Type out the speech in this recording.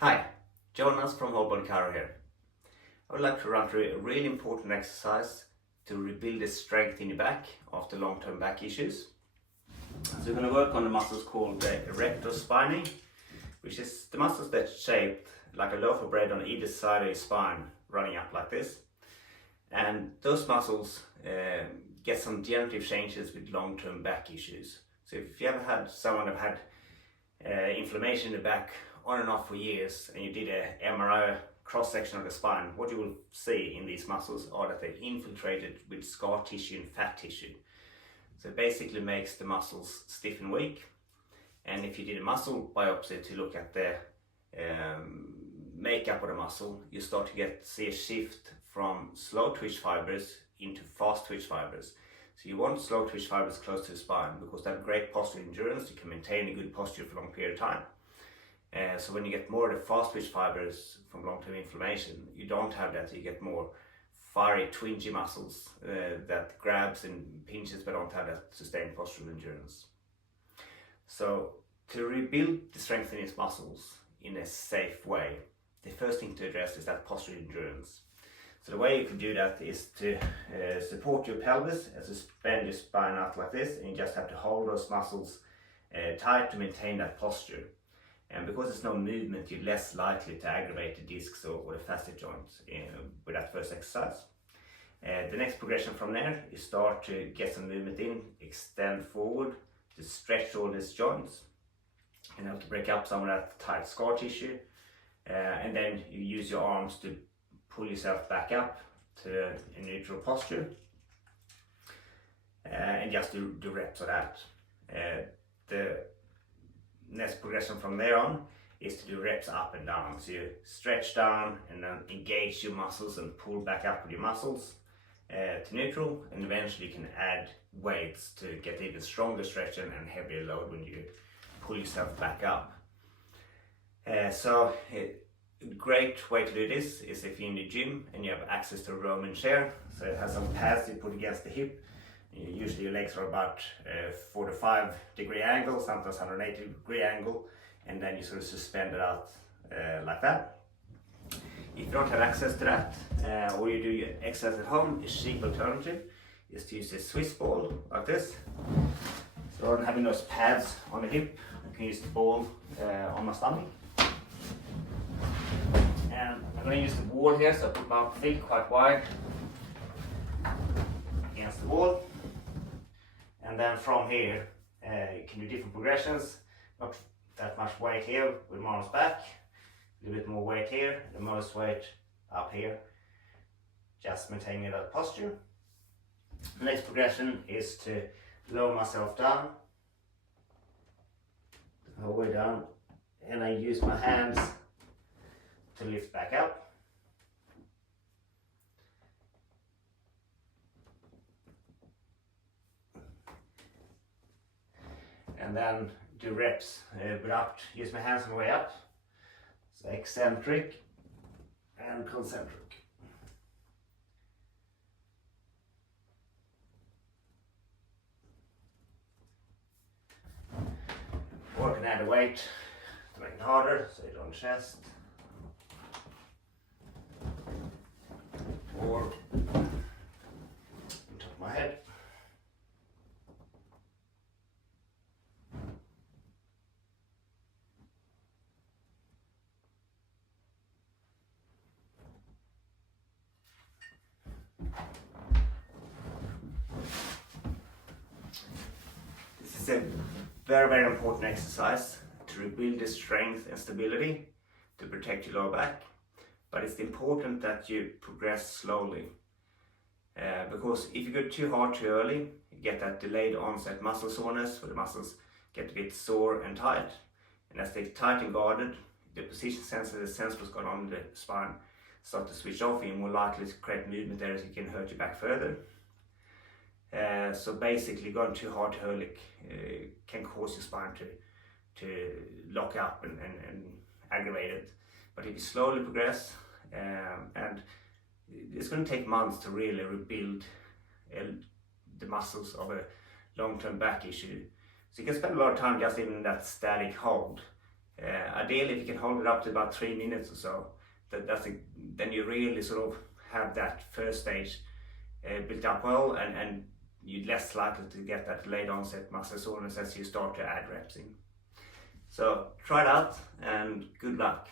Hi, Jonas from Whole Body Chiro here. I would like to run through a really important exercise to rebuild the strength in your back after long-term back issues. So we're going to work on the muscles called the erector spinae, which is the muscles that's shaped like a loaf of bread on either side of your spine, running up like this. And those muscles get some degenerative changes with long-term back issues. So if you ever had someone that had inflammation in the back on and off for years, and you did a MRI cross-section of the spine, what you will see in these muscles are that they're infiltrated with scar tissue and fat tissue. So it basically makes the muscles stiff and weak. And if you did a muscle biopsy to look at the makeup of the muscle, you start to see a shift from slow twitch fibers into fast twitch fibers. So you want slow twitch fibers close to the spine because they have great postural endurance. You can maintain a good posture for a long period of time. So when you get more of the fast twitch fibers from long-term inflammation, you don't have that. You get more fiery, twingy muscles that grabs and pinches but don't have that sustained postural endurance. So to rebuild the strength in these muscles in a safe way, the first thing to address is that postural endurance. So the way you can do that is to support your pelvis as you bend your spine out like this, and you just have to hold those muscles tight to maintain that posture. And because there's no movement, you're less likely to aggravate the discs or the facet joints with that first exercise. The next progression from there is start to get some movement in, extend forward, to stretch all these joints, and have to break up some of that tight scar tissue. And then you use your arms to pull yourself back up to a neutral posture, and just do reps of that. The next progression from there on is to do reps up and down. So you stretch down and then engage your muscles and pull back up with your muscles to neutral, and eventually you can add weights to get even stronger stretch and heavier load when you pull yourself back up. A great way to do this is if you're in the gym and you have access to a Roman chair. So it has some pads you put against the hip. Usually your legs are about 45-degree angle, sometimes 180-degree angle, and then you sort of suspend it out like that. If you don't have access to that, or you do your exercise at home, a cheap alternative is to use a Swiss ball like this. So rather than having those pads on the hip, I can use the ball on my stomach. And I'm going to use the wall here, so I put my feet quite wide against the wall. And then from here, you can do different progressions. Not that much weight here with my arms back. A little bit more weight here, the most weight up here. Just maintaining that posture. The next progression is to lower myself down. All the way down. And I use my hands to lift back up. And then do reps without use my hands on the way up. So eccentric and concentric. Or you can add a weight to make it harder, so you don't chest. Or on top of my head. This is a very important exercise to rebuild the strength and stability to protect your lower back. But it's important that you progress slowly, because if you go too hard too early, you get that delayed onset muscle soreness where the muscles get a bit sore and tight. And as they get tight and guarded, the position sensor, the sense what's going on in the spine, start to switch off, and you're more likely to create movement there, so you can hurt your back further. So basically going too hard too early can cause your spine to lock up and aggravate it. But if you slowly progress, and it's going to take months to really rebuild the muscles of a long-term back issue. So you can spend a lot of time just in that static hold, Ideally, if you can hold it up to about 3 minutes or so, then you really sort of have that first stage built up well, and you're less likely to get that late onset muscle soreness as you start to add reps in. So try it out and good luck.